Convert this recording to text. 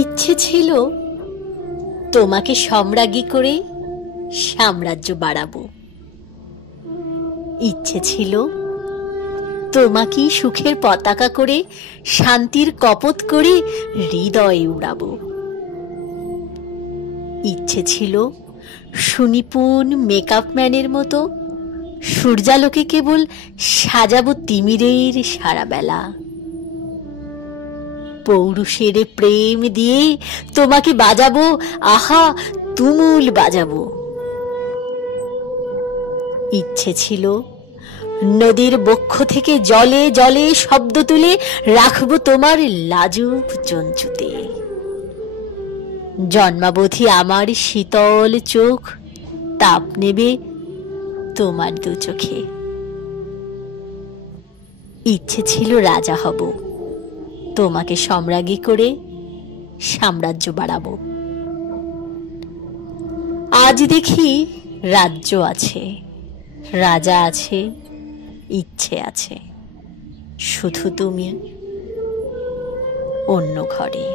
ইচ্ছে ছিল তোমাকে সম্রাজ্ঞী করে সাম্রাজ্য বাড়াবো। ইচ্ছে ছিল তোমাকেই সুখের পতাকা করে শান্তির কপোত করে হৃদয়ে উড়াবো। ইচ্ছে ছিল সুনিপুণ মেকআপ ম্যানের মতো সূর্যালোকে কেবল সাজাবো তিমিরের সারা বেলা। পৌরুষের প্রেম দিয়ে তোমাকে বাজাবো, আহা তুমুল বাজাবো। ইচ্ছে ছিল নদীর বক্ষ থেকে জলে জলে শব্দ তুলে রাখবো তোমার লাজুক চঞ্চুতে। জন্মাবধি আমার শীতল চোখ তাপ নেবে তোমার দু চোখে। ইচ্ছে ছিল রাজা হব, তোমাকে সম্রাজ্ঞী করে সাম্রাজ্য বাড়াবো। আজ দেখি রাজ্য আছে, রাজা আছে, ইচ্ছে আছে, শুধু তুমি অন্য ঘরে।